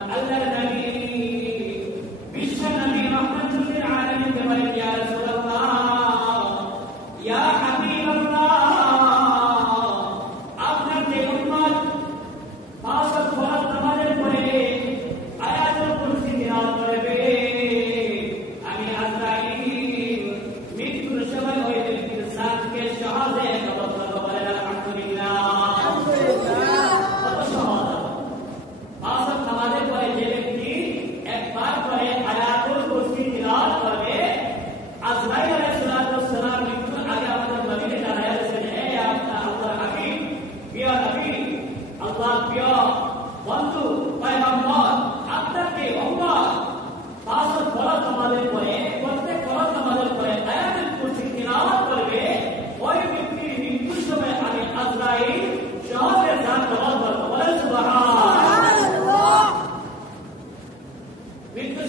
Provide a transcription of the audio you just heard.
আল্লাহর নবী বিশ্ব নবী রহমাতুল আলামিন কে বলেন ইয়া রাসূলুল্লাহ ইয়া হাবিবাল্লাহ আপনার যে উম্মত পাঁচ ওয়াক্ত নামাজের পরে আয়াতুল কুরসি তিলাওয়াত করবে আমি আজরাইল মৃত্যুর সময় ওই ব্যক্তির সাথে শাহাদে কবর করব বলেন আলহামদুলিল্লাহ আজরাইল আলাইহিস সালাম মৃত্যুর আগে আমাদের নবীকে জানায়া দিয়েছেন হে আল্লাহর হাবিব প্রিয় নবী আল্লাহর প্রিয় বন্ধু পয়গম্বর আপনাকে উম্মত পাঁচ ফরজ নামাজের পরে প্রত্যেক ফরজ নামাজের পরে আয়াতুল কুরসি তিলাওয়াত করবে ওই ব্যক্তির মৃত্যুর সময় আমি আজরাইল শাহাদাতের জান কবর করব বলেন সুবহানাল্লাহ মৃত্যু